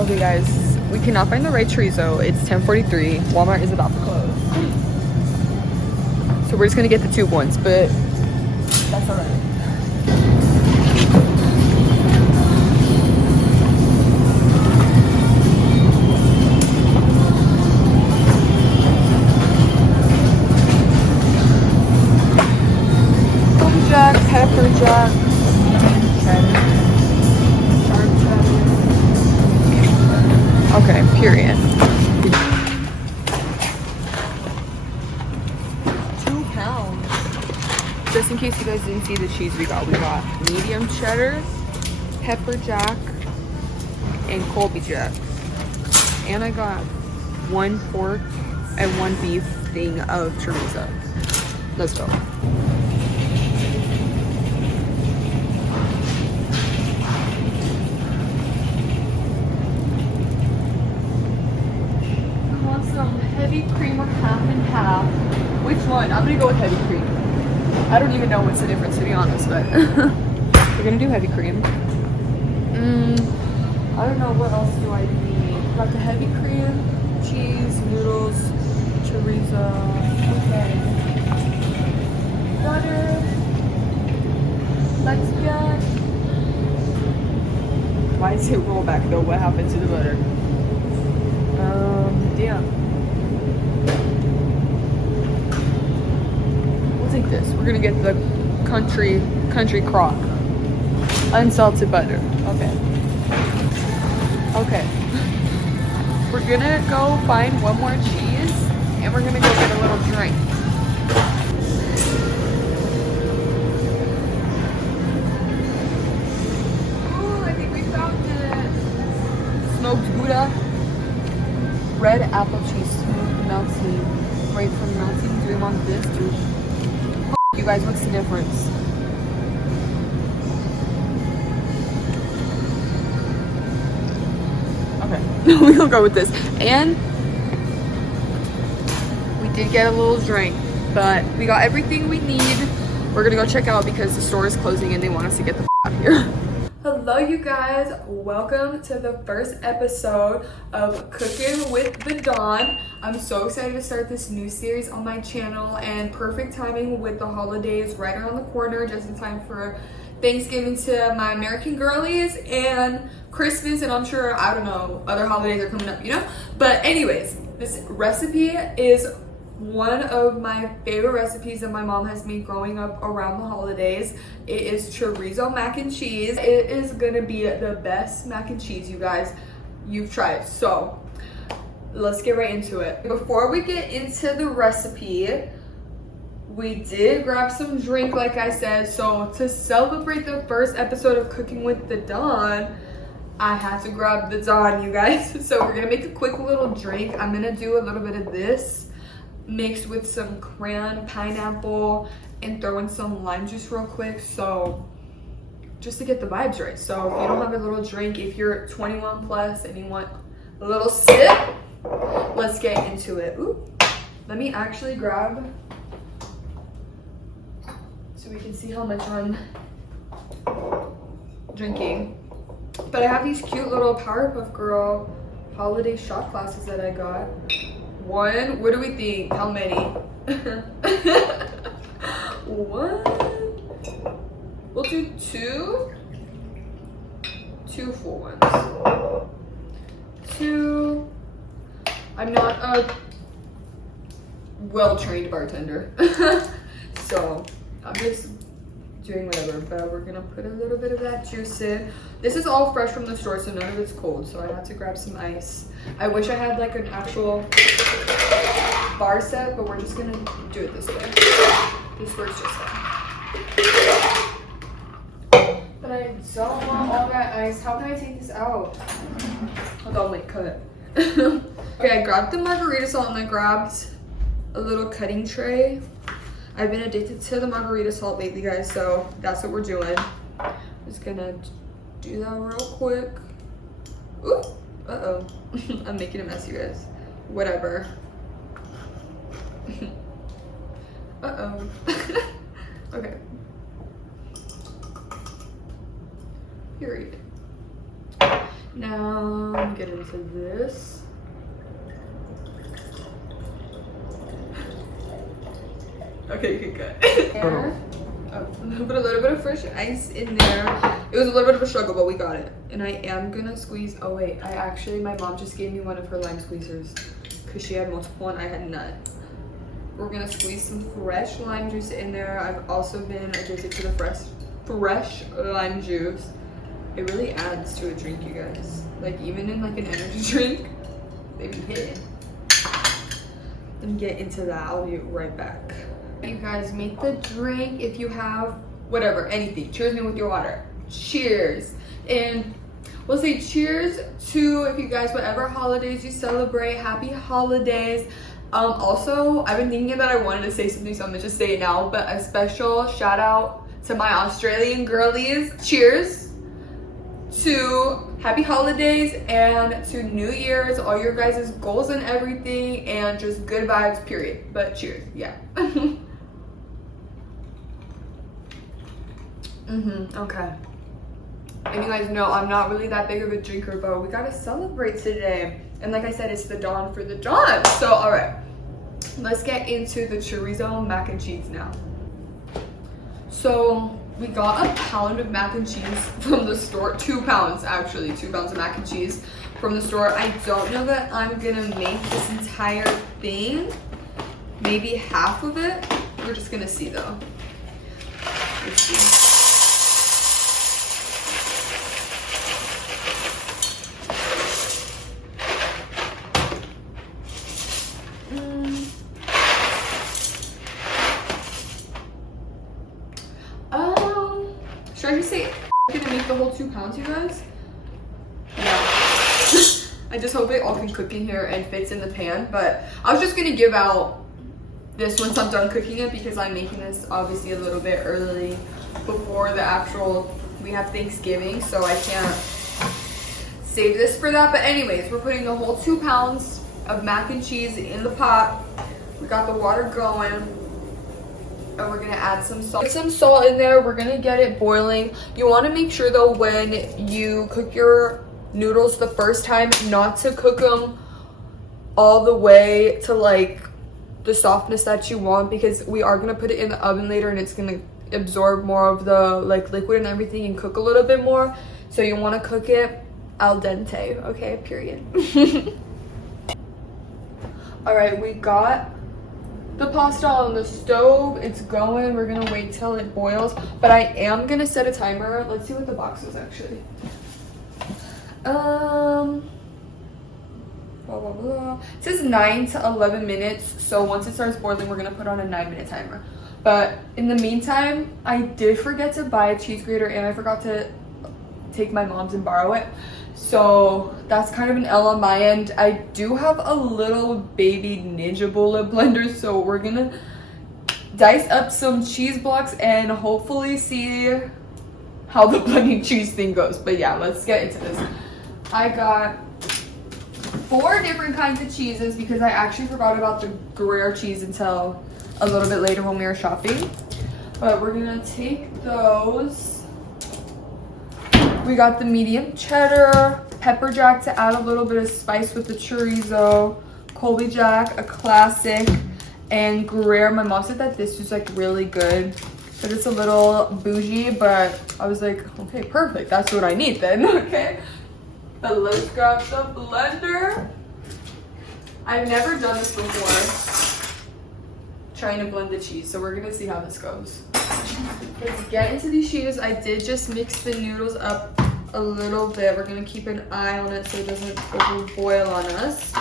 Okay guys, we cannot find the right chorizo. It's 10:43. Walmart is about to close. So we're just gonna get the tube ones, but that's alright. Jack, pepper jack, cheddar, sharp cheddar. Okay, period. 2 pounds. Just in case you guys didn't see the cheese we got medium cheddar, pepper jack, and Colby jack. And I got 1 pork and 1 beef thing of chorizo. Let's go. Heavy cream or half and half. Which one? I'm gonna go with heavy cream. I don't even know what's the difference, to be honest, but we're gonna do heavy cream. I don't know, what else do I need? Got the heavy cream, cheese, noodles, chorizo, okay, butter, let's get. Why does it roll back though? What happened to the butter? Damn. Take this. We're gonna get the country crock unsalted butter. Okay. We're gonna go find 1 more cheese and we're gonna go get a little drink. Ooh, I think we found it. Smoked Gouda, red apple cheese, smooth melty, right from melting. Do we want this too? You guys, what's the difference? Okay, we'll go with this. And we did get a little drink, but we got everything we need. We're gonna go check out because the store is closing and they want us to get the out of here. Hello you guys, welcome to the first episode of Cooking with the Dawn. I'm so excited to start this new series on my channel, and perfect timing with the holidays right around the corner, just in time for Thanksgiving to my American girlies and Christmas, and I'm sure, I don't know, other holidays are coming up, you know? But anyways, this recipe is one of my favorite recipes that my mom has made growing up around the holidays. It is chorizo mac and cheese. It is gonna be the best mac and cheese, you guys, you've tried. So let's get right into it. Before we get into the recipe, we did grab some drink, like I said. So to celebrate the first episode of Cooking with the Dawn, I had to grab the Dawn, you guys. So we're gonna make a quick little drink. I'm gonna do a little bit of this mixed with some cran, pineapple, and throw in some lime juice real quick, so just to get the vibes right. So if you don't have a little drink, if you're 21 plus and you want a little sip, let's get into it. Ooh, let me actually grab so we can see how much I'm drinking. But I have these cute little Powerpuff Girl holiday shot glasses that I got. 1, what do we think? How many? 1. We'll do 2. 2 full ones. 2. I'm not a well-trained bartender, so I'm just doing whatever, but we're gonna put a little bit of that juice in. This is all fresh from the store, so none of it's cold, so I had to grab some ice. I wish I had like an actual bar set, but we're just gonna do it this way. This works just fine. But I don't want all that ice. How can I take this out? Hold on, wait, cut. Okay, I grabbed the margarita salt and I grabbed a little cutting tray. I've been addicted to the margarita salt lately, guys, so that's what we're doing. I'm just gonna do that real quick. Ooh, uh-oh. I'm making a mess, you guys. Whatever. Uh-oh. Okay. Period. Now get into this. Okay, you can cut. Put a little bit of fresh ice in there. It was a little bit of a struggle, but we got it. And I am gonna squeeze. Oh wait, my mom just gave me one of her lime squeezers because she had multiple and I had none. We're gonna squeeze some fresh lime juice in there. I've also been addicted to the fresh lime juice. It really adds to a drink, you guys. Like even in like an energy drink, they be hitting. Let me get into that. I'll be right back. You guys make the drink if you have whatever, anything. Cheers me with your water. Cheers. And we'll say cheers to, if you guys, whatever holidays you celebrate, happy holidays. Also, I've been thinking that I wanted to say something, so I'm gonna just say it now, but a special shout out to my Australian girlies. Cheers to happy holidays and to New Year's, all your guys' goals and everything, and just good vibes, period. But cheers, yeah. Okay. And you guys know I'm not really that big of a drinker, but we gotta celebrate today. And like I said, it's the dawn for the dawn. So, all right, let's get into the chorizo mac and cheese now. So we got a pound of mac and cheese from the store, 2 pounds actually, 2 pounds of mac and cheese from the store. I don't know that I'm gonna make this entire thing, maybe half of it. We're just gonna see though. Let's see. Should I just say I'm gonna make the whole 2 pounds, you guys? Yeah. I just hope it all can cook in here and fits in the pan, but I was just gonna give out this once I'm done cooking it because I'm making this obviously a little bit early before the actual, we have Thanksgiving, so I can't save this for that. But anyways, we're putting the whole 2 pounds of mac and cheese in the pot. We got the water going. And we're gonna add some salt. Put some salt in there. We're gonna get it boiling. You want to make sure though when you cook your noodles the first time not to cook them all the way to like the softness that you want, because we are gonna put it in the oven later and it's gonna absorb more of the like liquid and everything and cook a little bit more. So you want to cook it al dente, okay, period. All right, we got the pasta on the stove. It's going. We're gonna wait till it boils, but I am gonna set a timer. Let's see what the box is actually. Blah, blah, blah. It says 9 to 11 minutes, so once it starts boiling we're gonna put on a 9-minute timer. But in the meantime, I did forget to buy a cheese grater and I forgot to take my mom's and borrow it, so that's kind of an L on my end. I do have a little baby Ninja bullet blender, so we're gonna dice up some cheese blocks and hopefully see how the blending cheese thing goes. But yeah, let's get into this. I got 4 different kinds of cheeses because I actually forgot about the Gruyere cheese until a little bit later when we were shopping. But we're gonna take those. We got the medium cheddar, pepper jack to add a little bit of spice with the chorizo, Colby Jack, a classic, and Gruyere. My mom said that this was like really good, but it's a little bougie, but I was like, okay, perfect. That's what I need then, okay? But let's grab the blender. I've never done this before, trying to blend the cheese, so we're gonna see how this goes. Let's get into these cheeses. I did just mix the noodles up a little bit. We're gonna keep an eye on it so it doesn't over boil on us.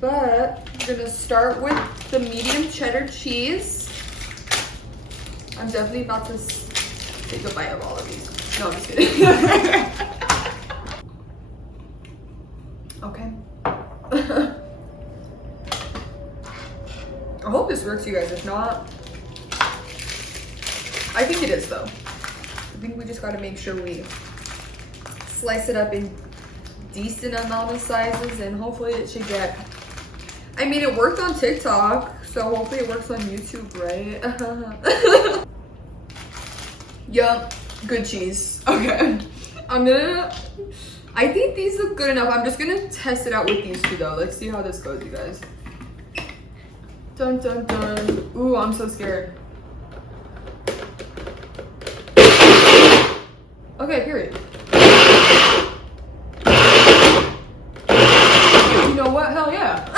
But we're gonna start with the medium cheddar cheese. I'm definitely about to take a bite of all of these. No, I'm just kidding. Okay. I hope this works, you guys. If not, I think it is though. I think we just gotta make sure we slice it up in decent amount of sizes and hopefully it should get, I mean, it worked on TikTok, so hopefully it works on YouTube, right? Yup, good cheese. Okay. I think these look good enough. I'm just gonna test it out with these two though. Let's see how this goes, you guys. Dun dun dun. Ooh, I'm so scared. Okay, period. You know what? Hell yeah.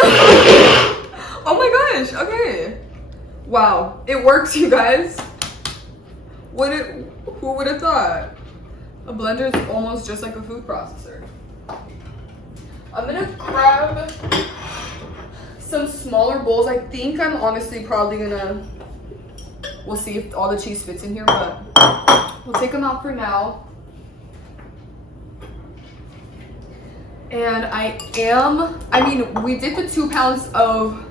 Oh my gosh, okay. Wow, it works, you guys. Who would have thought? A blender is almost just like a food processor. I'm gonna grab some smaller bowls. I think I'm honestly probably gonna, we'll see if all the cheese fits in here, but we'll take them out for now. And we did the 2 pounds of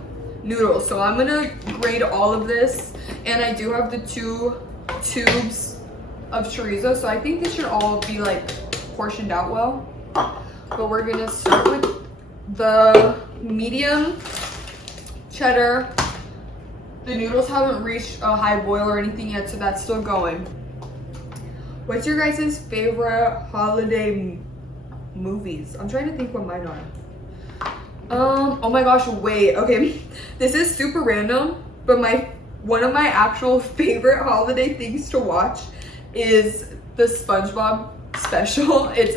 noodles, so I'm gonna grade all of this. And I do have the 2 tubes of chorizo, so I think this should all be like portioned out well. But we're gonna start with the medium cheddar. The noodles haven't reached a high boil or anything yet, so that's still going. What's your guys' favorite holiday movies? I'm trying to think what mine are. Oh my gosh, wait, okay. This is super random, but one of my actual favorite holiday things to watch is the SpongeBob special. It's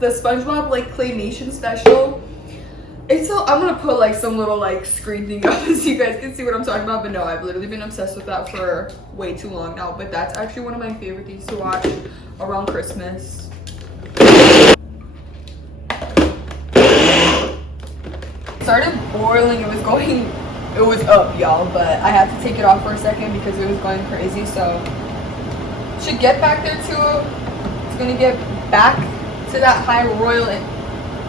the SpongeBob like claymation special. I'm gonna put like some little like screen thing up so you guys can see what I'm talking about, but no, I've literally been obsessed with that for way too long now. But that's actually one of my favorite things to watch around Christmas. Started boiling, it was up, y'all, but I had to take it off for a second because it was going crazy. So should get back there too. It's gonna get back to that high royal and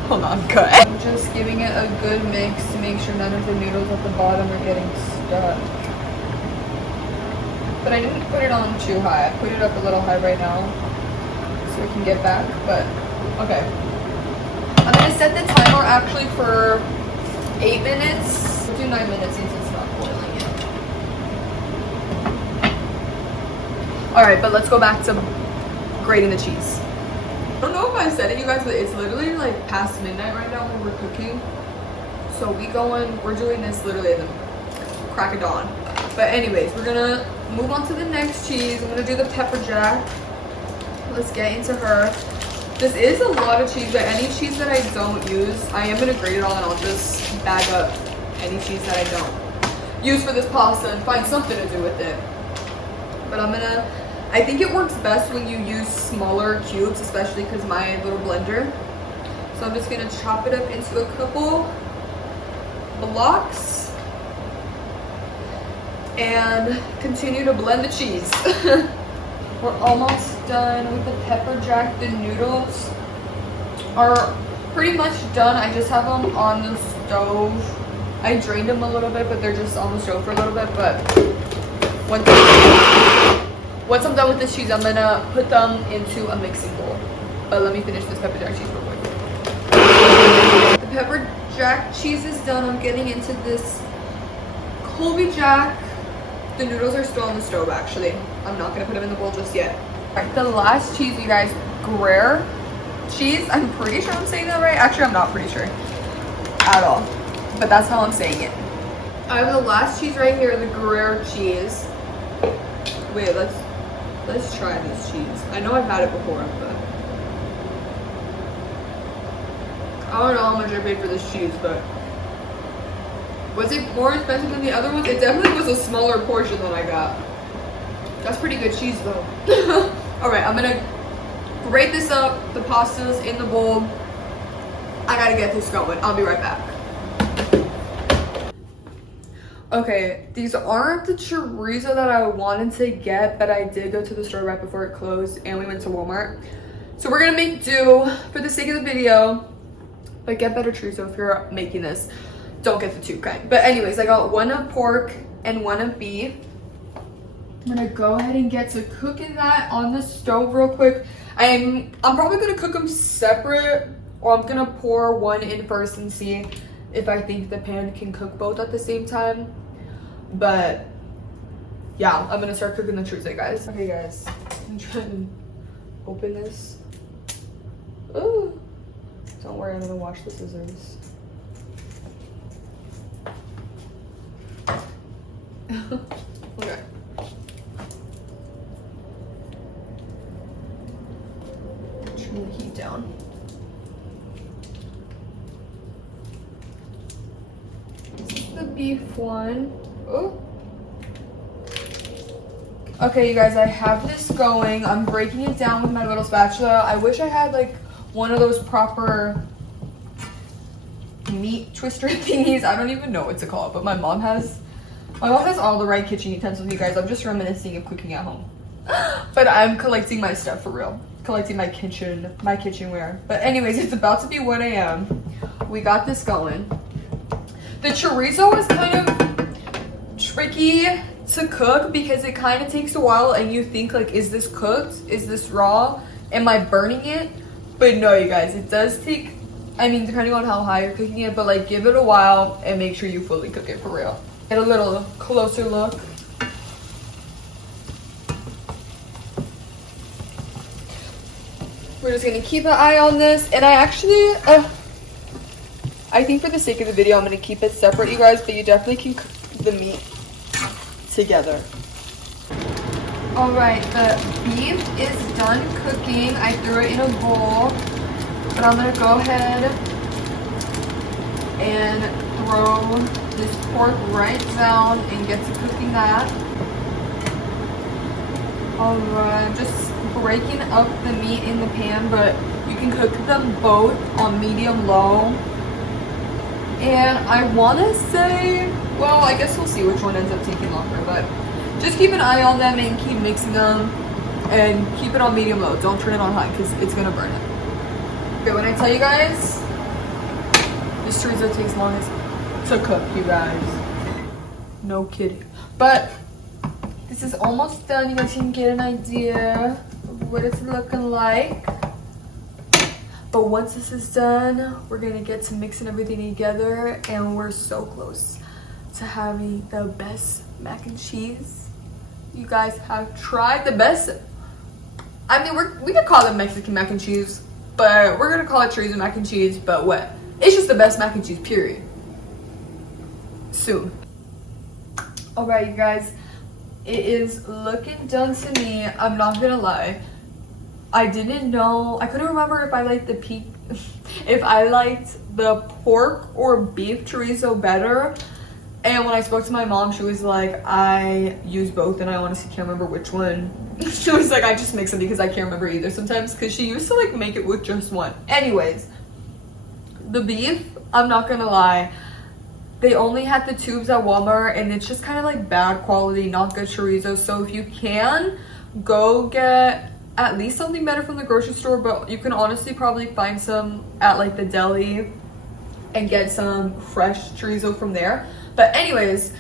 hold on, cut. I'm just giving it a good mix to make sure none of the noodles at the bottom are getting stuck. But I didn't put it on too high. I put it up a little high right now so it can get back, but okay. I'm gonna set the timer actually for 8 minutes. We'll do 9 minutes since it's not boiling yet. Alright, but let's go back to grating the cheese. I don't know if I said it, you guys, but it's literally like past midnight right now when we're cooking. So we're doing this literally at the crack of dawn. But anyways, we're gonna move on to the next cheese. I'm gonna do the pepper jack. Let's get into her. This is a lot of cheese, but any cheese that I don't use, I am gonna grate it all and I'll just bag up any cheese that I don't use for this pasta and find something to do with it. But I think it works best when you use smaller cubes, especially because my little blender. So I'm just gonna chop it up into a couple blocks and continue to blend the cheese. We're almost done with the pepper jack. The noodles are pretty much done. I just have them on the stove. I drained them a little bit, but they're just on the stove for a little bit. But once I'm done with this cheese, I'm gonna put them into a mixing bowl. But let me finish this pepper jack cheese real quick. The pepper jack cheese is done. I'm getting into this Colby Jack. The noodles are still on the stove actually. I'm not gonna put them in the bowl just yet. Alright, the last cheese, you guys, Gruyere cheese. I'm pretty sure I'm saying that right. Actually, I'm not pretty sure at all, but that's how I'm saying it. I have the last cheese right here, the Gruyere cheese. Wait, let's try this cheese. I know I've had it before, but I don't know how much I paid for this cheese, but was it more expensive than the other ones? It definitely was a smaller portion than I got. That's pretty good cheese though. Alright, I'm gonna grate this up. The pasta's in the bowl. I gotta get this going. I'll be right back. Okay, these aren't the chorizo that I wanted to get, but I did go to the store right before it closed and we went to Walmart. So we're gonna make do for the sake of the video, but get better chorizo if you're making this. Don't get the two kind. But anyways, I got one of pork and one of beef. I'm gonna go ahead and get to cooking that on the stove real quick. I'm probably gonna cook them separate, or I'm gonna pour one in first and see if I think the pan can cook both at the same time. But yeah, I'm gonna start cooking the chorizo, guys. Okay guys, I'm trying to open this. Ooh. Don't worry, I'm gonna wash the scissors. Okay. Turn the heat down. This is the beef one. Oh. Okay, you guys, I have this going. I'm breaking it down with my little spatula. I wish I had like one of those proper meat twister thingies. I don't even know what to call it, but my mom has all the right kitchen utensils, you guys. I'm just reminiscing of cooking at home. But I'm collecting my stuff for real. Collecting my kitchenware. But anyways, it's about to be 1 a.m. We got this going. The chorizo is kind of tricky to cook because it kind of takes a while and you think like, is this cooked? Is this raw? Am I burning it? But no, you guys, it does take, I mean, depending on how high you're cooking it, but like give it a while and make sure you fully cook it for real. Get a little closer look. We're just gonna keep an eye on this, and I actually, I think for the sake of the video, I'm gonna keep it separate, you guys, but you definitely can cook the meat together. All right, the beef is done cooking. I threw it in a bowl, but I'm gonna go ahead and throw this pork right down and get to cooking that. All right, just breaking up the meat in the pan, but you can cook them both on medium low. And I want to say, well, I guess we'll see which one ends up taking longer, but just keep an eye on them and keep mixing them and keep it on medium low. Don't turn it on high because it's gonna burn it. Okay, when I tell you guys, this chorizo takes longest to cook, you guys. No kidding. But this is almost done. You guys can get an idea of what it's looking like. But once this is done, we're gonna get to mixing everything together, and we're so close to having the best mac and cheese you guys have tried. The best, I mean, we could call it Mexican mac and cheese, but we're gonna call it chorizo mac and cheese. But what? It's just the best mac and cheese, period. Soon. All right, you guys, it is looking done to me. I'm not gonna lie, I didn't know, I couldn't remember if I liked the pork or beef chorizo better. And when I spoke to my mom, she was like, I use both and I honestly can't remember which one. She was like, I just mix them because I can't remember either sometimes, because she used to like make it with just one. Anyways, the beef, I'm not gonna lie, they only had the tubes at Walmart and it's just kind of like bad quality, not good chorizo. So if you can, go get at least something better from the grocery store, but you can honestly probably find some at like the deli and get some fresh chorizo from there. But anyways,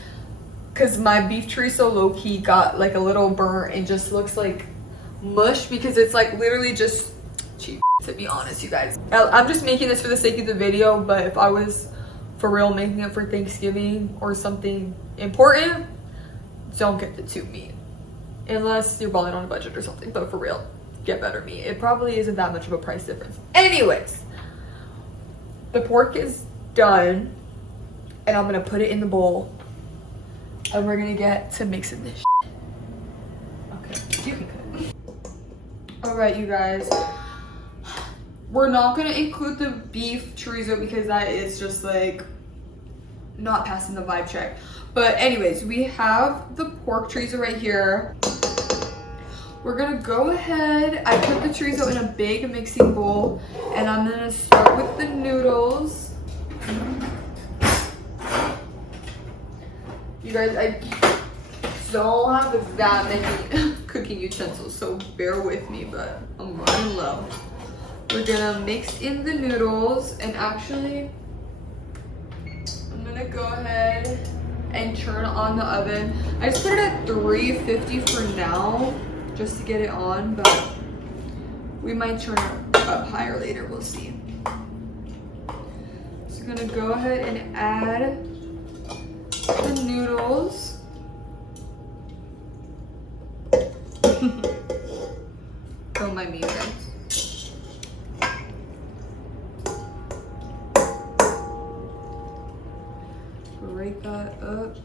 because my beef chorizo low-key got like a little burnt and just looks like mush because it's like literally just cheap, to be honest, you guys. I'm just making this for the sake of the video, but if I was for real making it for Thanksgiving or something important, don't get the tube meat. Unless you're balling on a budget or something, but for real, get better meat. It probably isn't that much of a price difference. Anyways, the pork is done, and I'm gonna put it in the bowl, and we're gonna get to mixing this shit. Okay, you can cook. All right, you guys, we're not gonna include the beef chorizo because that is just like not passing the vibe check. But anyways, we have the pork chorizo right here. We're gonna go ahead, I put the chorizo in a big mixing bowl, and I'm gonna start with the noodles. You guys, I don't have that many cooking utensils, so bear with me, but I'm running low. We're gonna mix in the noodles, and actually, I'm gonna go ahead and turn on the oven. I just put it at 350 for now, just to get it on, but we might turn it up higher later, we'll see. So I'm gonna go ahead and add the noodles. Don't mind me, guys. that up.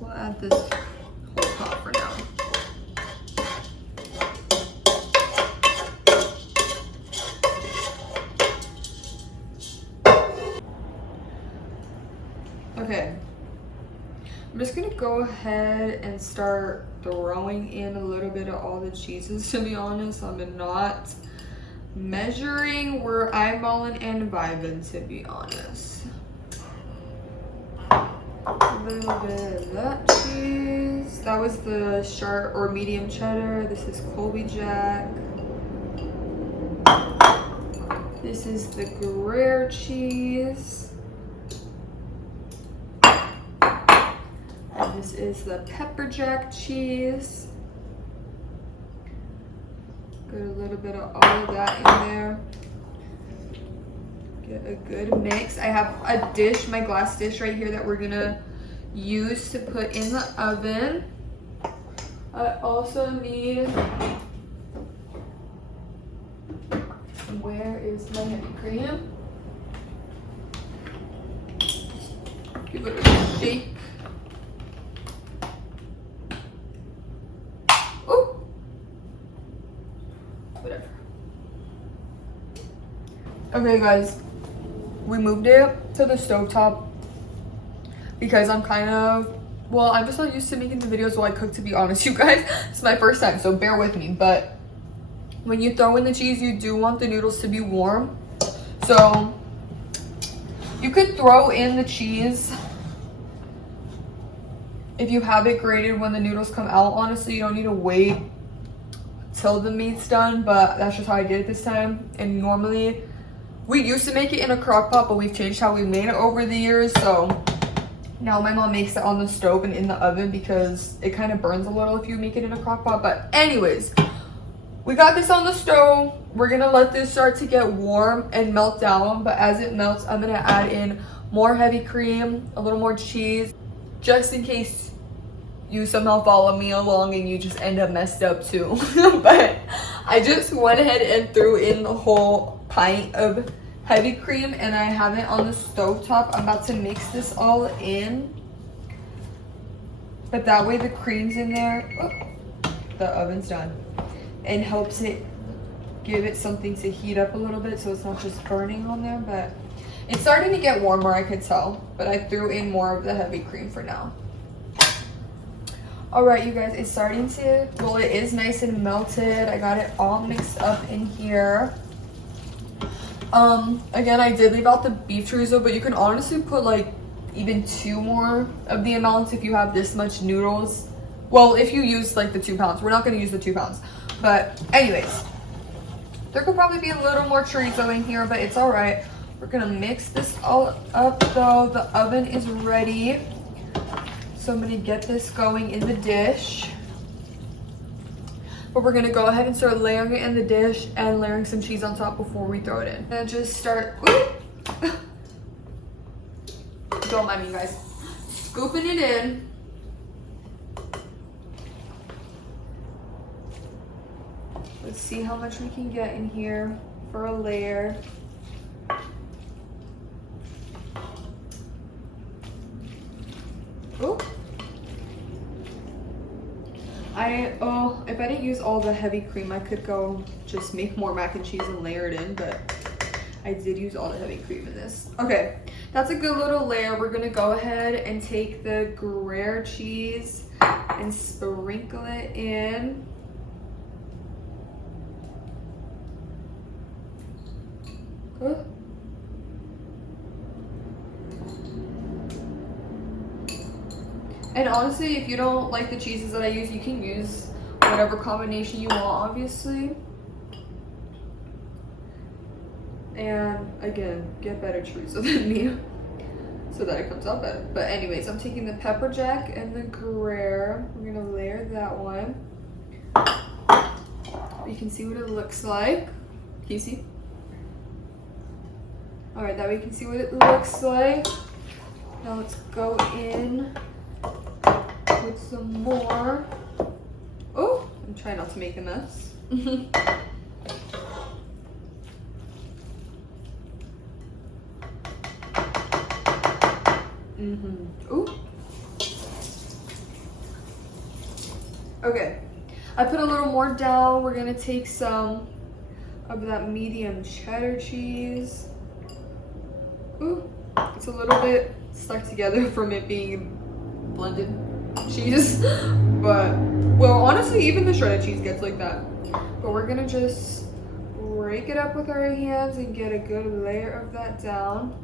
We'll add this whole pot for now. Okay, I'm just gonna go ahead and start throwing in a little bit of all the cheeses, to be honest. I'm not measuring, we're eyeballing and vibing, to be honest. A little bit of that cheese. That was the sharp or medium cheddar. This is Colby Jack. This is the Gruyere cheese. And this is the pepper jack cheese. Get a little bit of all of that in there. Get a good mix. I have a dish, my glass dish right here, that we're gonna use to put in the oven. I also need, where is my heavy cream? Give it a shake. Oh, whatever. Okay guys, we moved it to the stovetop because I'm kind of, well, I'm just not used to making the videos while I cook, to be honest, you guys. It's my first time, so bear with me. But when you throw in the cheese, you do want the noodles to be warm. So you could throw in the cheese if you have it grated when the noodles come out. Honestly, you don't need to wait till the meat's done, but that's just how I did it this time. And normally, we used to make it in a crock pot, but we've changed how we made it over the years. So now my mom makes it on the stove and in the oven because it kind of burns a little if you make it in a crock pot. But anyways, we got this on the stove. We're gonna let this start to get warm and melt down. But as it melts, I'm gonna add in more heavy cream, a little more cheese, just in case you somehow follow me along and you just end up messed up too. But I just went ahead and threw in the whole pint of heavy cream and I have it on the stovetop. I'm about to mix this all in, but that way the cream's in there. Oh, the oven's done, and helps it give it something to heat up a little bit so it's not just burning on there. But it's starting to get warmer, I could tell, but I threw in more of the heavy cream for now. All right, you guys, it's starting to, well, it is nice and melted. I got it all mixed up in here. Again, I did leave out the beef chorizo, but you can honestly put like even 2 more of the amount if you have this much noodles. Well, if you use like the 2 pounds, we're not gonna use the 2 pounds. But anyways, there could probably be a little more chorizo in here, but it's all right. We're gonna mix this all up though. The oven is ready. So I'm gonna get this going in the dish. But we're gonna go ahead and start layering it in the dish and layering some cheese on top before we throw it in. And just start, don't mind me guys, scooping it in. Let's see how much we can get in here for a layer. Oh, if I didn't use all the heavy cream, I could go just make more mac and cheese and layer it in, but I did use all the heavy cream in this. Okay, that's a good little layer. We're gonna go ahead and take the Gruyere cheese and sprinkle it in. Good. And honestly, if you don't like the cheeses that I use, you can use whatever combination you want, obviously. And again, get better chorizo than me so that it comes out better. But anyways, I'm taking the pepper jack and the Gruyere. We're gonna layer that one. You can see what it looks like. Can you see? All right, that way you can see what it looks like. Now let's go in with some more. Oh, I'm trying not to make a mess. Ooh. Okay, I put a little more down. We're gonna take some of that medium cheddar cheese. Ooh, it's a little bit stuck together from it being blended cheese, but well, honestly, even the shredded cheese gets like that. But we're gonna just break it up with our hands and get a good layer of that down.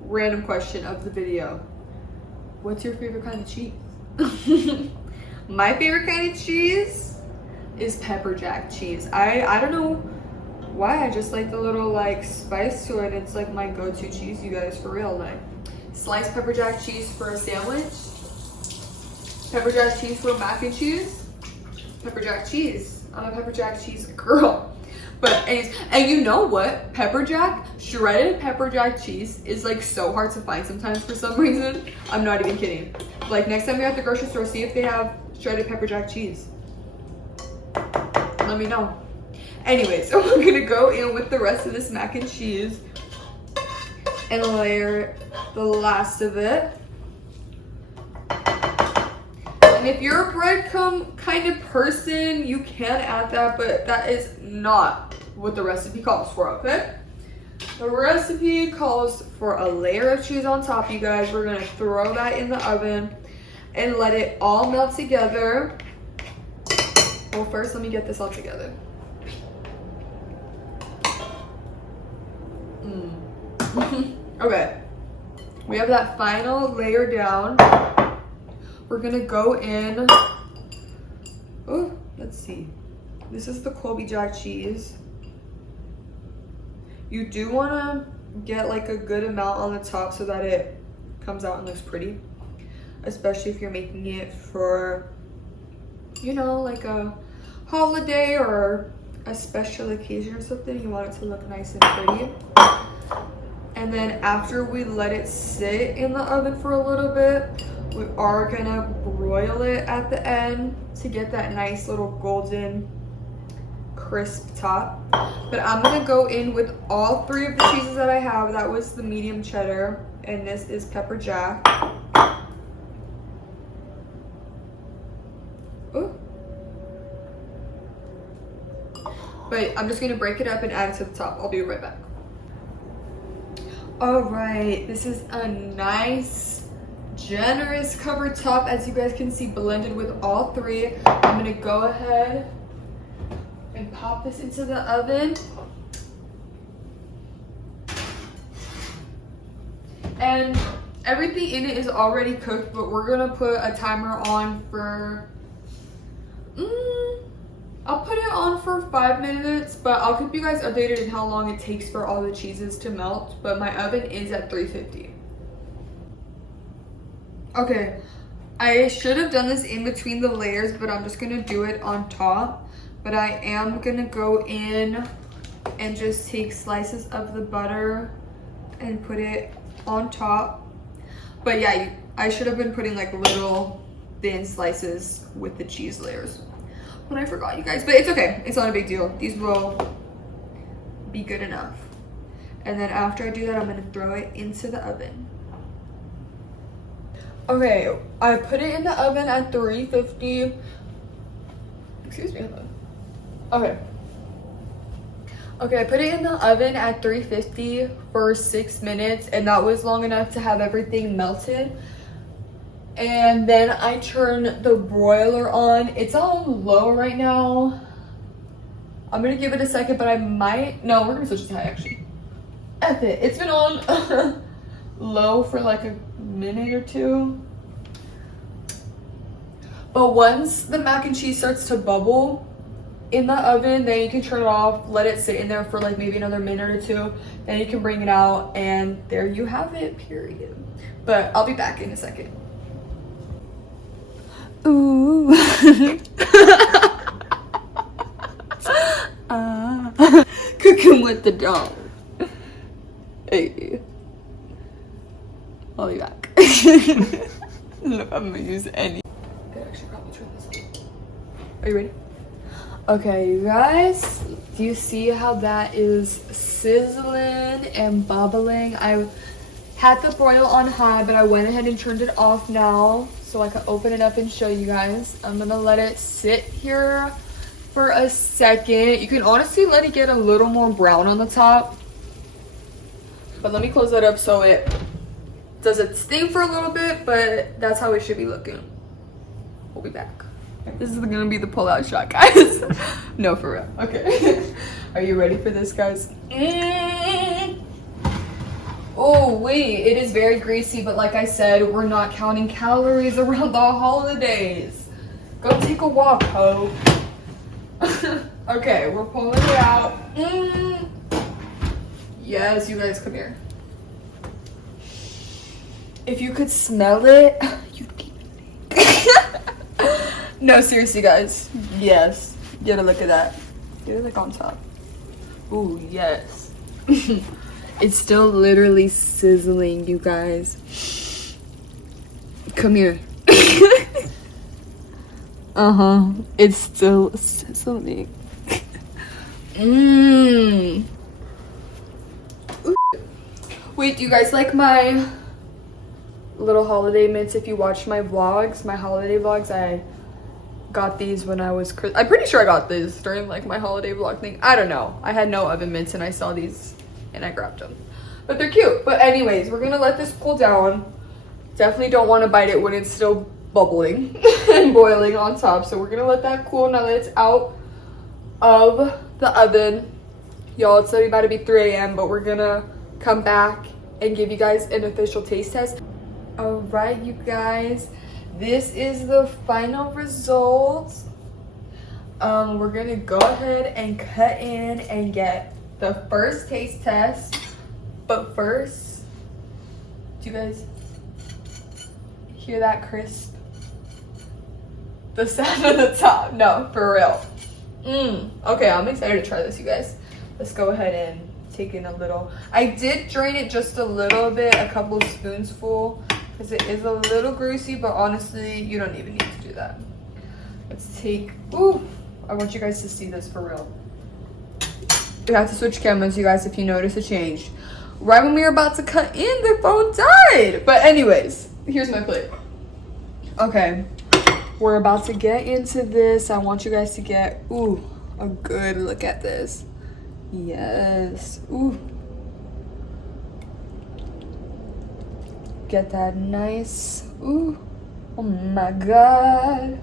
Random question of the video. What's your favorite kind of cheese? My favorite kind of cheese is pepper jack cheese. I don't know why, I just like the little like spice to it. It's like my go-to cheese, you guys, for real. Like sliced pepper jack cheese for a sandwich, pepper jack cheese for mac and cheese, pepper jack cheese. I'm a pepper jack cheese girl. But anyways, and you know what? Shredded pepper jack cheese is like so hard to find sometimes for some reason. I'm not even kidding. Like next time you're at the grocery store, see if they have shredded pepper jack cheese. Let me know. Anyways, so we're gonna go in with the rest of this mac and cheese and layer the last of it. And if you're a breadcrumb kind of person, you can add that, but that is not what the recipe calls for, okay? The recipe calls for a layer of cheese on top, you guys. We're gonna throw that in the oven and let it all melt together. Well, first let me get this all together. Okay, we have that final layer down. We're gonna go in. Oh, let's see. This is the Colby Jack cheese. You do wanna get like a good amount on the top so that it comes out and looks pretty. Especially if you're making it for, you know, like a holiday or a special occasion or something. You want it to look nice and pretty. And then after we let it sit in the oven for a little bit, we are gonna broil it at the end to get that nice little golden crisp top. But I'm gonna go in with all three of the cheeses that I have. That was the medium cheddar, and this is pepper jack. Ooh. But I'm just gonna break it up and add it to the top. I'll be right back. All right, this is a nice, generous covered top, as you guys can see, blended with all three. I'm gonna go ahead and pop this into the oven. And everything in it is already cooked, but we're gonna put a timer on for, I'll put it on for 5 minutes, but I'll keep you guys updated on how long it takes for all the cheeses to melt. But my oven is at 350. Okay, I should have done this in between the layers, but I'm just gonna do it on top. But I am gonna go in and just take slices of the butter and put it on top. But yeah, I should have been putting like little thin slices with the cheese layers. But I forgot, you guys, but it's okay. It's not a big deal. These will be good enough. And then after I do that, I'm gonna throw it into the oven. Okay, I put it in the oven at 350. Excuse me. Okay. Okay, I put it in the oven at 350 for 6 minutes, and that was long enough to have everything melted. And then I turned the broiler on. It's on low right now. I'm gonna give it a second, but I might, no, we're gonna switch it to high actually. F it, it's been on low for like a minute or two. But once the mac and cheese starts to bubble in the oven, then you can turn it off, let it sit in there for like maybe another minute or two. Then you can bring it out, and there you have it, period. But I'll be back in a second. Ooh. Cooking with the dog. Hey. I'll be back. Look, I'm gonna use any. I could actually probably turn this on. Are you ready? Okay, you guys. Do you see how that is sizzling and bubbling? I had the broil on high, but I went ahead and turned it off now so I can open it up and show you guys. I'm gonna let it sit here for a second. You can honestly let it get a little more brown on the top, but let me close that up so it doesn't sting for a little bit, but that's how it should be looking. We'll be back. This is gonna be the pull-out shot, guys. No, for real. Okay. Are you ready for this, guys? Oh, wait. It is very greasy, but like I said, we're not counting calories around the holidays. Go take a walk, ho. Okay, we're pulling it out. Yes, you guys, come here. If you could smell it, you'd keep it. No, seriously, guys. Yes. Get a look at that. Get it like on top. Ooh, yes. It's still literally sizzling, you guys. Come here. Uh-huh. It's still sizzling. Mmm. Wait, do you guys like my little holiday mints? If you watch my vlogs, my holiday vlogs, I got these when I was, I'm pretty sure I got these during like my holiday vlog thing. I don't know. I had no oven mints and I saw these and I grabbed them. But they're cute. But anyways, we're gonna let this cool down. Definitely don't want to bite it when it's still bubbling and boiling on top. So we're gonna let that cool now that it's out of the oven. Y'all, it's already about to be 3 a.m. but we're gonna come back and give you guys an official taste test. All right, you guys. This is the final result. We're gonna go ahead and cut in and get the first taste test. But first, do you guys hear that crisp? The sound at the top. No, for real. Okay, I'm excited to try this, you guys. Let's go ahead and take in a little. I did drain it just a little bit, a couple of spoonsful, because it is a little greasy, but honestly, you don't even need to do that. Let's take, ooh, I want you guys to see this for real. We have to switch cameras, you guys, if you notice a change. Right when we were about to cut in, the phone died. But anyways, here's my plate. Okay, we're about to get into this. I want you guys to get, ooh, a good look at this. Yes, ooh. Get that nice, ooh, oh my God.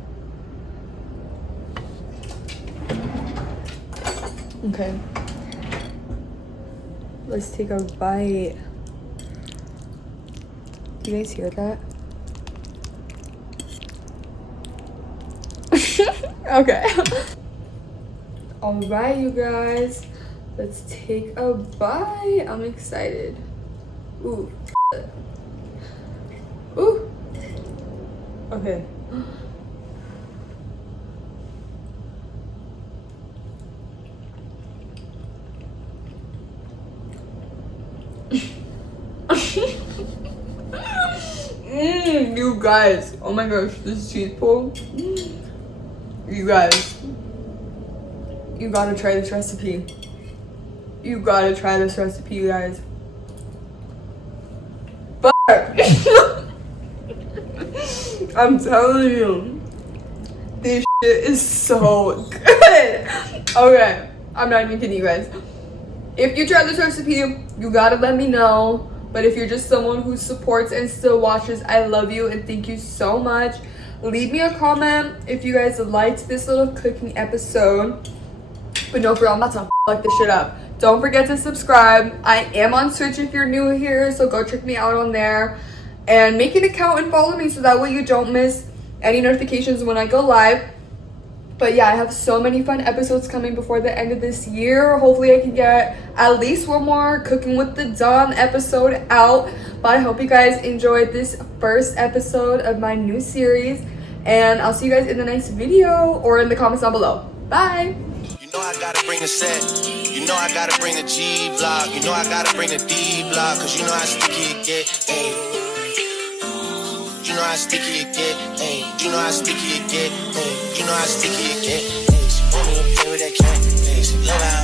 Okay, let's take a bite. Do you guys hear that? Okay. All right, you guys, let's take a bite. I'm excited. Ooh. Ooh. Okay. You guys, oh my gosh, this cheese pull. You guys, you gotta try this recipe. You gotta try this recipe, you guys. But I'm telling you, this shit is so good. Okay, I'm not even kidding you guys. If you try this recipe, you gotta let me know. But if you're just someone who supports and still watches, I love you and thank you so much. Leave me a comment if you guys liked this little cooking episode. But no, for real, I'm about to fuck this shit up. Don't forget to subscribe. I am on Twitch if you're new here, so go check me out on there. And make an account and follow me so that way you don't miss any notifications when I go live. But yeah, I have so many fun episodes coming before the end of this year. Hopefully I can get at least one more Cooking with the Dom episode out. But I hope you guys enjoyed this first episode of my new series. And I'll see you guys in the next video or in the comments down below. Bye! You know I gotta bring the set. You know I gotta bring the G block. You know I gotta bring the D block. Cause you know how sticky it get. Ayy. You know how sticky it get. Ayy. You know how sticky it get. Ayy. You know how sticky it get. Ayy. She want me to play with that cat. Ayy. She love how